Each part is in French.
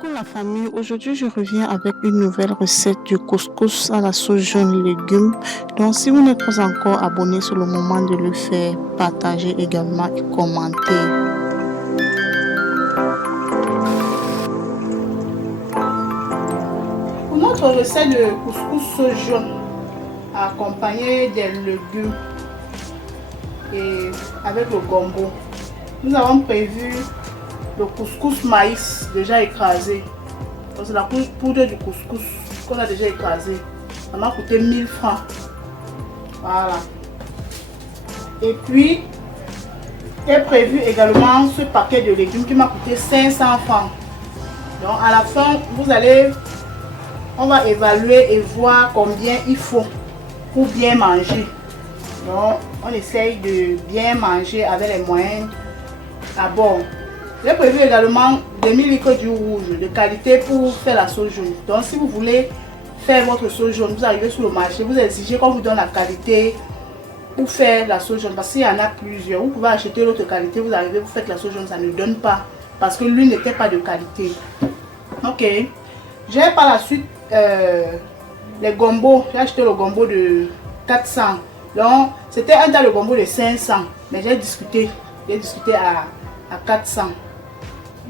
Coucou la famille, aujourd'hui je reviens avec une nouvelle recette du couscous à la sauce jaune légumes. Donc si vous n'êtes pas encore abonné, c'est le moment de le faire, partager également et commenter. Pour notre recette de couscous sauce jaune, accompagné des légumes et avec le gombo, nous avons prévu le couscous maïs déjà écrasé. Donc c'est la poudre du couscous qu'on a déjà écrasé. Ça m'a coûté 1000 francs. Voilà. Et puis, j'ai prévu également ce paquet de légumes qui m'a coûté 500 francs. Donc à la fin, on va évaluer et voir combien il faut pour bien manger. Donc on essaye de bien manger avec les moyens à bord. J'ai prévu également 2000 litres d'huile rouge de qualité pour faire la sauce jaune. Donc si vous voulez faire votre sauce jaune, vous arrivez sur le marché, vous exigez qu'on vous donne la qualité pour faire la sauce jaune. Parce qu'il y en a plusieurs. Vous pouvez acheter l'autre qualité, vous arrivez, vous faites la sauce jaune, ça ne donne pas. Parce que l'huile n'était pas de qualité. Ok. J'ai par la suite les gombos. J'ai acheté le gombo de 400. Donc c'était un tas de gombo de 500. Mais j'ai discuté à 400.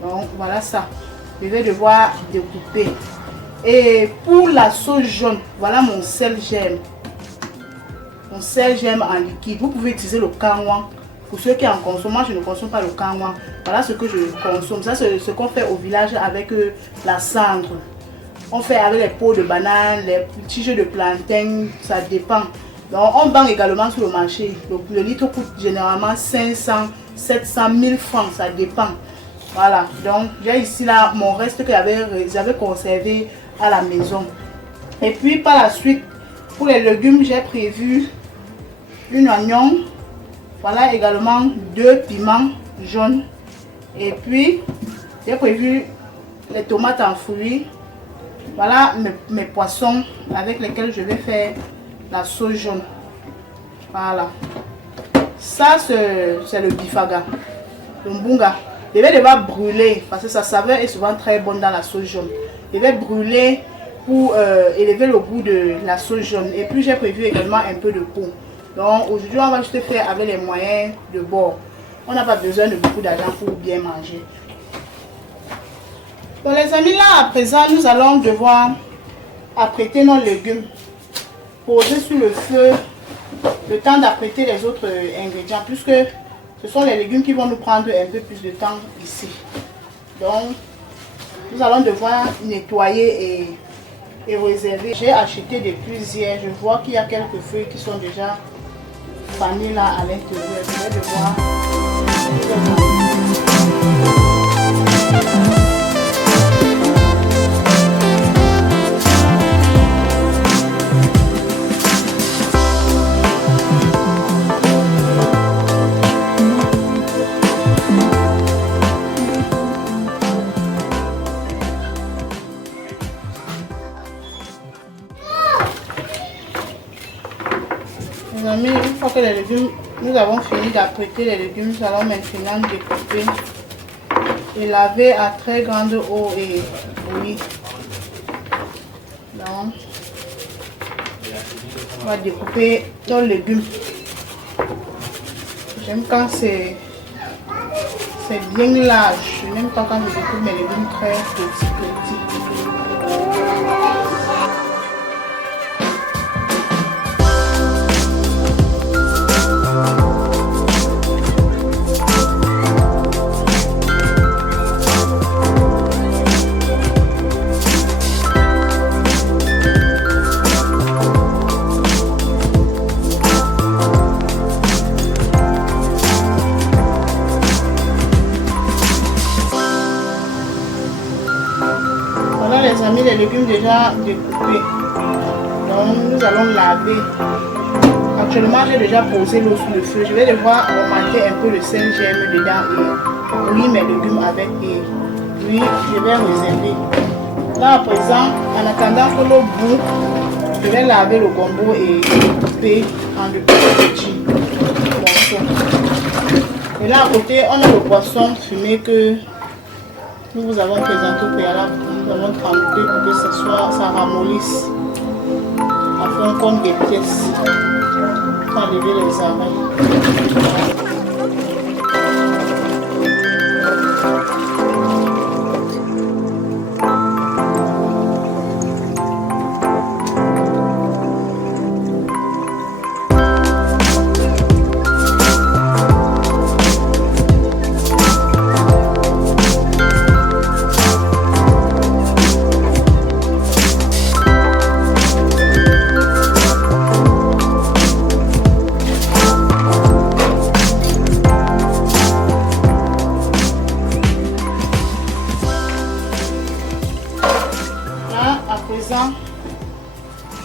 Donc voilà ça. Je vais devoir découper. Et pour la sauce jaune, voilà mon sel gemme. Mon sel gemme en liquide. Vous pouvez utiliser le kanwa. Pour ceux qui en consomment, moi je ne consomme pas le kanwa. Voilà ce que je consomme. Ça c'est ce qu'on fait au village avec la cendre. On fait avec les peaux de banane, les petits jeux de plantain, ça dépend. Donc on vend également sur le marché. Le litre coûte généralement 500, 700, 1000 francs, ça dépend. Voilà, donc j'ai ici là mon reste que j'avais conservé à la maison. Et puis par la suite, pour les légumes, j'ai prévu une oignon. Voilà également 2 piments jaunes. Et puis j'ai prévu les tomates en fruits. Voilà mes poissons avec lesquels je vais faire la sauce jaune. Voilà. Ça c'est le bifaga, le mbunga. Je vais devoir brûler parce que sa saveur est souvent très bonne dans la sauce jaune. Je vais brûler pour élever le goût de la sauce jaune. Et puis j'ai prévu également un peu de peau. Donc aujourd'hui on va juste faire avec les moyens de bord. On n'a pas besoin de beaucoup d'argent pour bien manger. Donc les amis, là à présent nous allons devoir apprêter nos légumes. Poser sur le feu le temps d'apprêter les autres ingrédients, puisque ce sont les légumes qui vont nous prendre un peu plus de temps ici. Donc nous allons devoir nettoyer et réserver. J'ai acheté des cuisières. Je vois qu'il y a quelques feuilles qui sont déjà fanées là à l'intérieur. Je vais devoir une fois que les légumes, nous avons fini d'apprêter les légumes, nous allons maintenant découper et laver à très grande eau et bouillie. Donc, on va découper nos légumes. J'aime quand c'est bien large. Je n'aime pas quand je découpe mes légumes très petits. Les amis, les légumes déjà découpés. Donc nous allons laver. Actuellement j'ai déjà posé l'eau sur le feu. Je vais devoir augmenter un peu le sel gemme dedans et bouillir mes légumes avec, et puis je vais réserver. Là à présent, en attendant que l'eau bout, je vais laver le gombo et couper en de petits morceaux. Et là à côté, on a le poisson fumé que Nous vous avons présenté au préalable, nous avons trempé pour que ça ramollisse. Afin comme des pièces. Pour enlever les arêtes.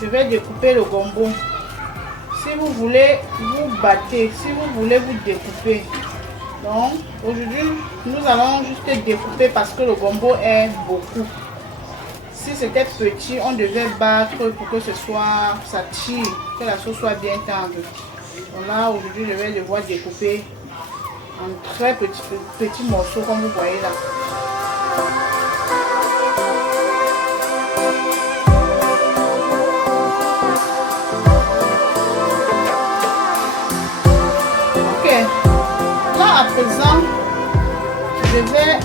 Je vais découper le gombo. Si vous voulez, vous battez. Si vous voulez, vous découpez. Donc, aujourd'hui, nous allons juste découper parce que le gombo est beaucoup. Si c'était petit, on devait battre pour que ça tire, que la sauce soit bien tendre. Donc là, aujourd'hui, je vais devoir découper en très petits morceaux, comme vous voyez là. À présent, je vais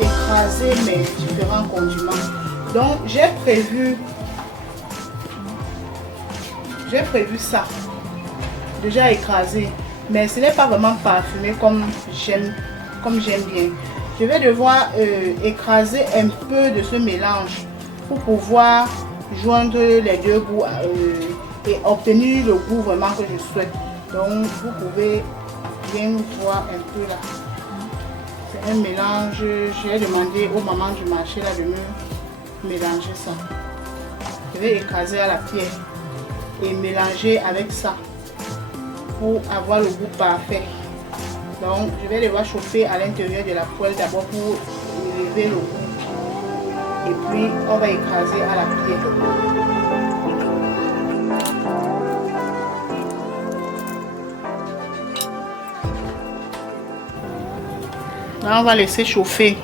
écraser mes différents condiments. Donc, j'ai prévu ça, déjà écrasé, mais ce n'est pas vraiment parfumé comme j'aime bien. Je vais devoir écraser un peu de ce mélange pour pouvoir joindre les deux goûts et obtenir le goût vraiment que je souhaite. Donc, vous pouvez bien voir un peu là. C'est un mélange. J'ai demandé aux mamans du marché là de me mélanger ça. Je vais écraser à la pierre et mélanger avec ça pour avoir le goût parfait. Donc je vais devoir chauffer à l'intérieur de la poêle d'abord pour élever le goût et puis on va écraser à la pierre. Là, on va laisser chauffer.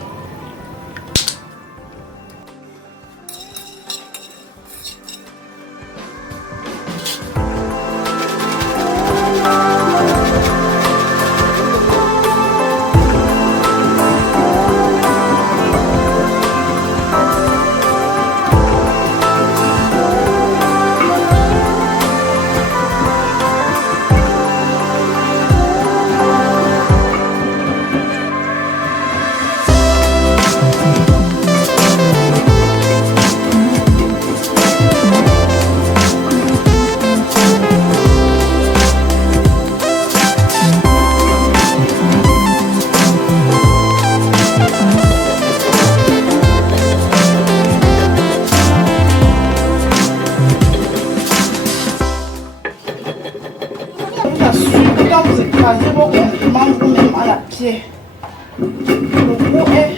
Quand vous écrasez vos condiments vous-même à la pierre, le goût est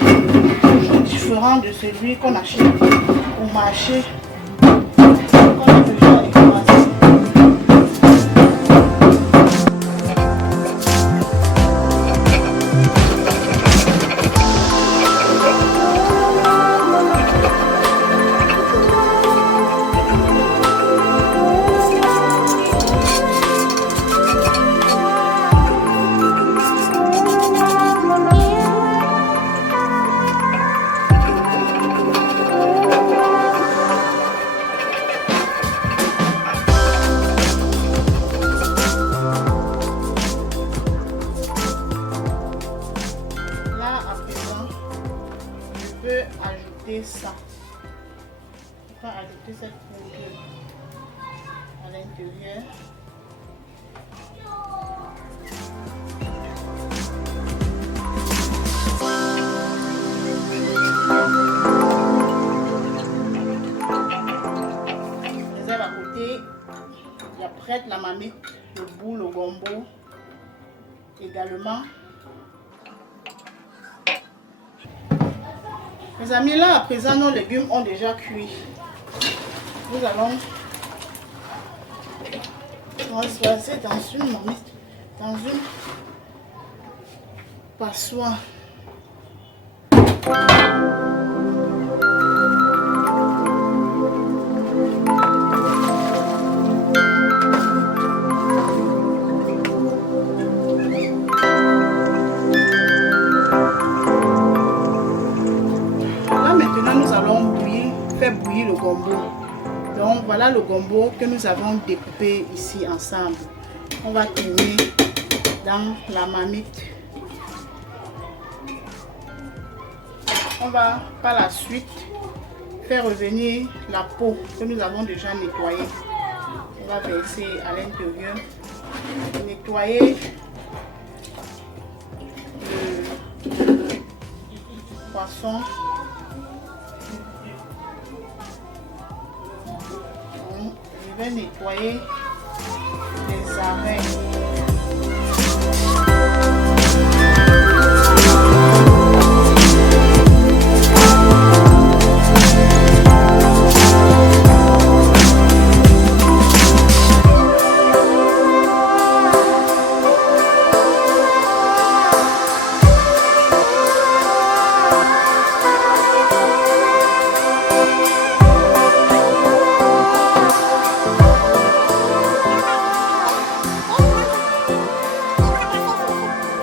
toujours différent de celui qu'on achète au marché. Ajouter ça. On va ajouter cette poudre à l'intérieur. Les à côté, il y a prête la marmite, le boule, le gombo également. Mes amis, là à présent nos légumes ont déjà cuit. Nous allons transvaser dans une marmite, dans une passoire. Faire bouillir le gombo. Donc voilà le gombo que nous avons découpé ici ensemble. On va tourner dans la marmite. On va par la suite faire revenir la peau que nous avons déjà nettoyée. On va verser à l'intérieur, nettoyer le poisson. Je vais nettoyer les arêtes.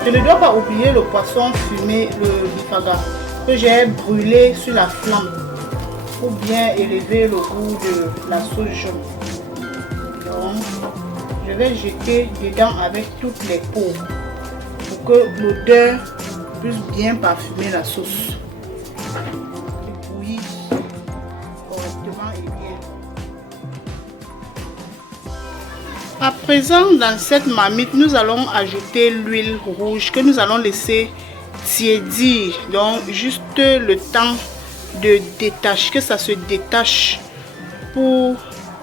Je ne dois pas oublier le poisson fumé, le bifaga, que j'ai brûlé sur la flamme pour bien élever le goût de la sauce jaune. Donc, je vais jeter dedans avec toutes les peaux pour que l'odeur puisse bien parfumer la sauce. Je bouillis correctement et bien. À présent, dans cette marmite, nous allons ajouter l'huile rouge que nous allons laisser tiédir. Donc, juste le temps de détacher, que ça se détache pour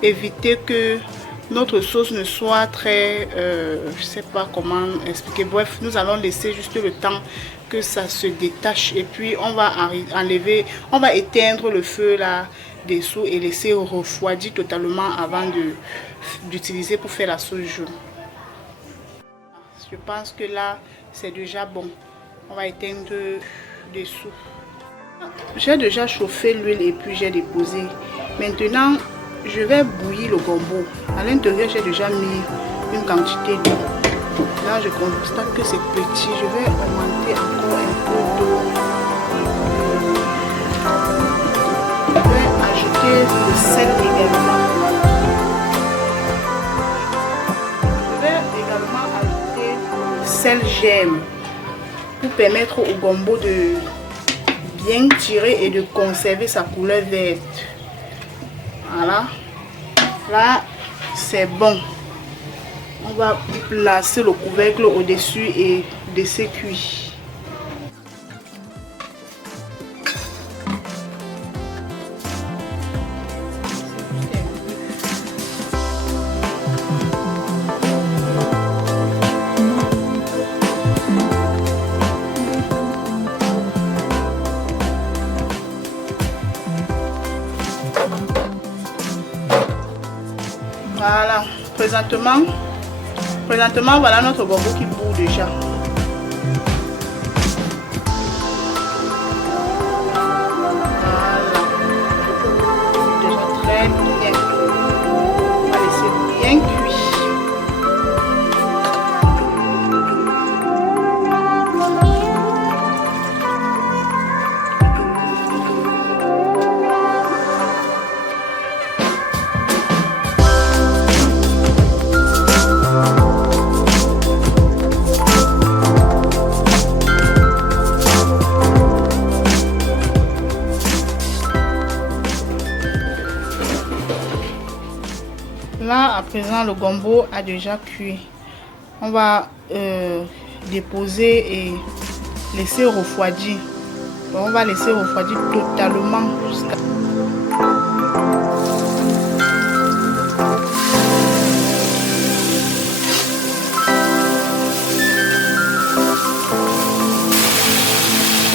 éviter que notre sauce ne soit très... je sais pas comment expliquer. Bref, nous allons laisser juste le temps que ça se détache. Et puis, on va enlever, on va éteindre le feu là dessous et laisser refroidir totalement avant d'utiliser pour faire la sauce jaune. Je pense que là c'est déjà bon. On va éteindre dessous. J'ai déjà chauffé l'huile et puis j'ai déposé. Maintenant je vais bouillir le gombo. À l'intérieur j'ai déjà mis une quantité d'eau. Là je constate que c'est petit. Je vais augmenter encore un peu d'eau. Je vais ajouter le sel également. Sel gemme pour permettre au gombo de bien tirer et de conserver sa couleur verte. Voilà, là c'est bon. On va placer le couvercle au-dessus et laisser cuire. Voilà, présentement voilà notre gombo qui bout déjà. Voilà, déjà très bien. On va laisser bien cuire. Là, à présent, le gombo a déjà cuit. On va déposer et laisser refroidir. Donc, on va laisser refroidir totalement jusqu'à...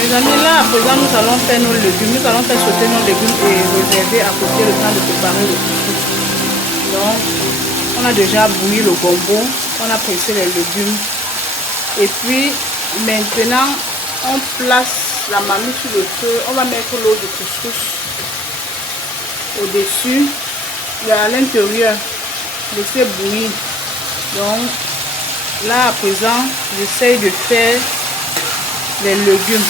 Les amis, là, à présent, nous allons faire nos légumes. Nous allons faire sauter nos légumes et réserver à côté le temps de préparer le couscous. Donc, on a déjà bouilli le gombo, on a pressé les légumes. Et puis, maintenant, on place la marmite sur le feu. On va mettre l'eau de couscous au-dessus. Et à l'intérieur, laisser bouillir. Donc, là à présent, j'essaye de faire les légumes.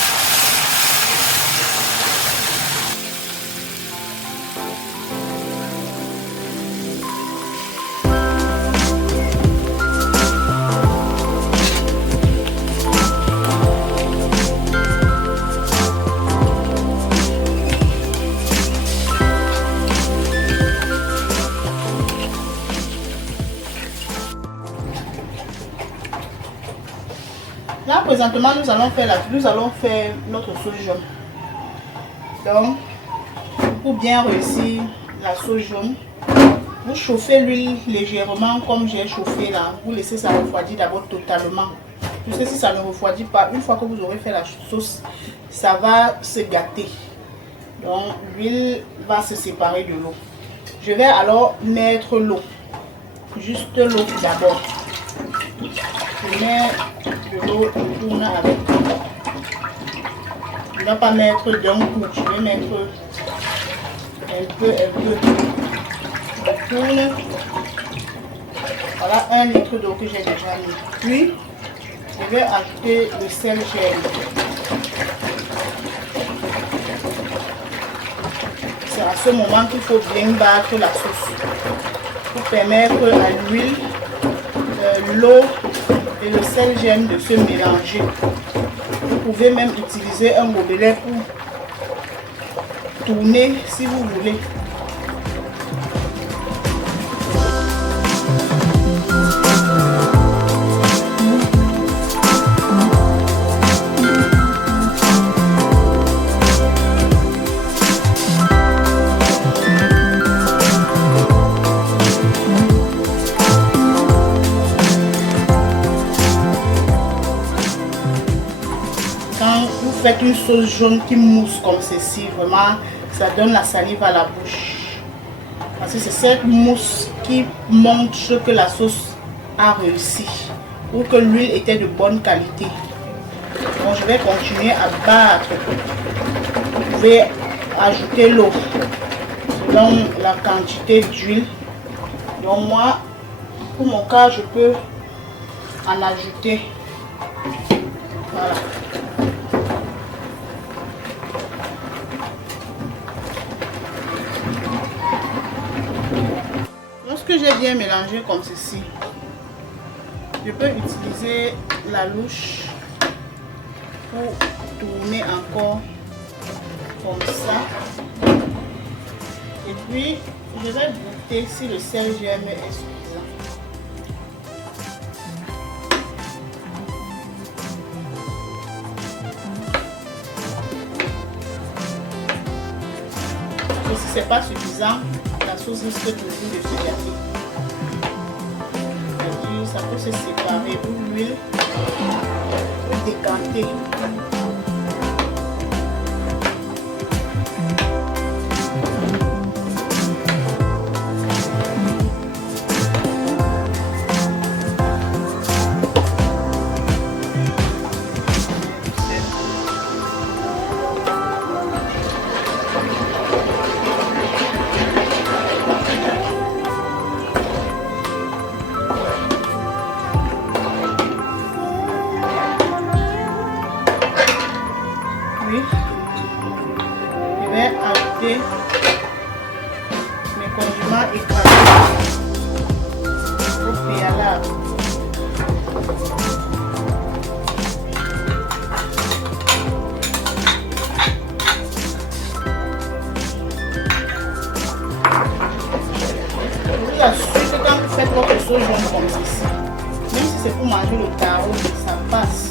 Là, présentement, nous allons faire notre sauce jaune. Donc, pour bien réussir la sauce jaune, vous chauffez l'huile légèrement comme j'ai chauffé là. Vous laissez ça refroidir d'abord totalement. Puisque si ça ne refroidit pas, une fois que vous aurez fait la sauce, ça va se gâter. Donc, l'huile va se séparer de l'eau. Je vais alors mettre l'eau. Juste l'eau d'abord. Je mets de l'eau, je tourne avec. Je ne vais pas mettre d'un coup, je vais mettre un peu. Je tourne. Voilà 1 litre d'eau que j'ai déjà mis. Puis, je vais ajouter le sel gel. C'est à ce moment qu'il faut bien battre la sauce pour permettre à l'huile, l'eau et le sel gemme de se mélanger. Vous pouvez même utiliser un gobelet pour tourner si vous voulez. Faites une sauce jaune qui mousse comme ceci, vraiment ça donne la salive à la bouche, parce que c'est cette mousse qui montre que la sauce a réussi ou que l'huile était de bonne qualité. Donc je vais continuer à battre. Vous pouvez ajouter l'eau selon la quantité d'huile. Donc moi, pour mon cas, je peux en ajouter. Voilà. Lorsque j'ai bien mélangé comme ceci, je peux utiliser la louche pour tourner encore comme ça. Et puis, je vais goûter si le sel gemme est suffisant. Et si ce n'est pas suffisant, la sauce risque toujours de se gâter. Ça peut se séparer ou l'huile peut décanter. Je vais ajouter mes condiments écrasés au préalable. Je vous assure que quand vous faites votre sauce jaune comme ceci, même si c'est pour manger le taro, ça passe.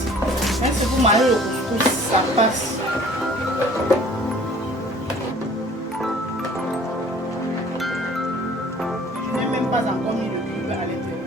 Même si c'est pour manger le couscous, ça passe. Je n'ai même pas encore mis le cube à l'intérieur.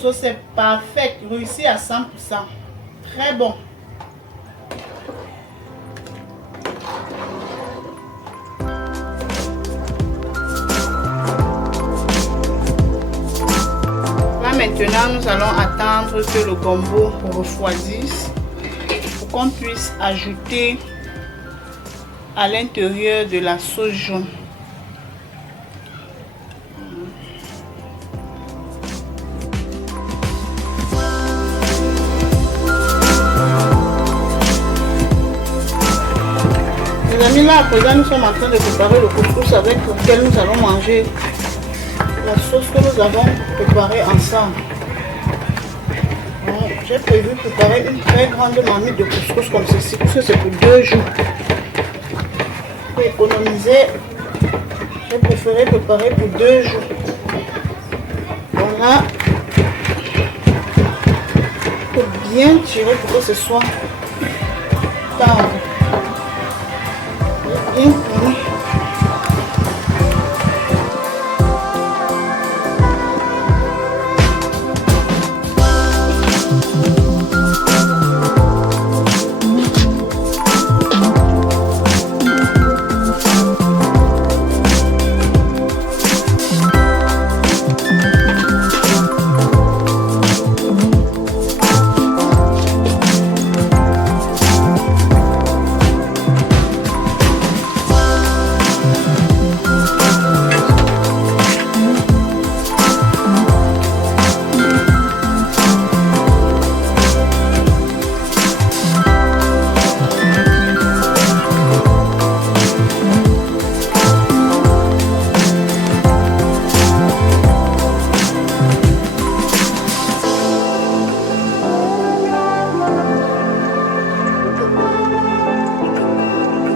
sauce est parfaite, réussie à 100%. Très bon. Là maintenant, nous allons attendre que le gombo refroidisse pour qu'on puisse ajouter à l'intérieur de la sauce jaune. Les amis, là à présent nous sommes en train de préparer le couscous avec lequel nous allons manger la sauce que nous avons préparée ensemble. J'ai prévu préparer une très grande marmite de couscous comme ceci, parce que c'est pour 2 jours. Pour économiser, j'ai préféré préparer pour 2 jours. Voilà. Il faut bien tirer pour que ce soit tendre.